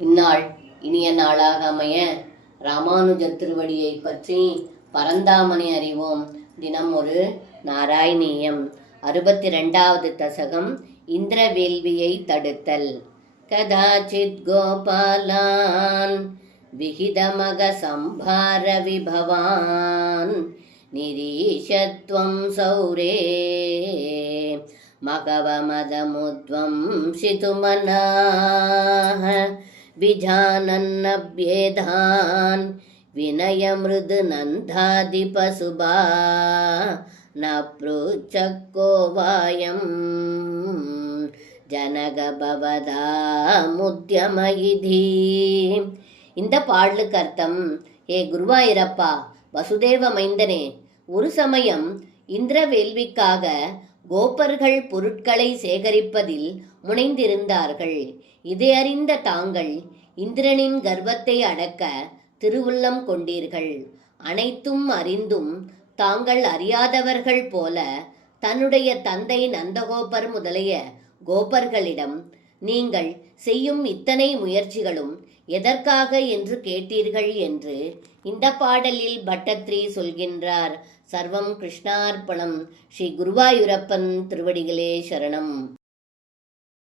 இந்நாள் இனிய நாளாக அமைய ராமானுஜர் திருவடியை பற்றி பரந்தாமனை அறிவோம். தினம் ஒரு நாராயணீயம். 62வது தசகம். இந்திர வேள்வியை தடுத்தல். கதாச்சித் கோபாலான் விகிதமக சம்பார விபவான் நிரீஷத்வம் சௌரே மகவமதமுத்வம் சிதுமனாஹ விஜானன்னப்யேதான் வினயமிருது நந்தாதிபசுபா நப்ருச்சக்கோவாயம் ஜனகபவதா முத்யமயிதி. இந்த பாடலுக்கு அர்த்தம்: ஏ குருவாயிரப்பா, வசுதேவ மைந்தனே, ஒரு சமயம் இந்திர வேள்விக்காக கோபர்கள் பொருட்களை சேகரிப்பதில் முனைந்திருந்தார்கள். இதை அறிந்த தாங்கள் இந்திரனின் கர்வத்தை அடக்க திருவுள்ளம் கொண்டீர்கள். அனைத்தும் அறிந்தும் தாங்கள் அறியாதவர்கள் போல தன்னுடைய தந்தை நந்தகோபர் முதலிய கோபர்களிடம் நீங்கள் செய்யும் இத்தனை முயற்சிகளும் எதற்காக என்று கேட்டீர்கள் என்று இந்த பாடலில் பட்டத்ரி சொல்கின்றார். சர்வம் கிருஷ்ணார்ப்பணம். ஸ்ரீ குருவாயூரப்பன் திருவடிகளே சரணம்.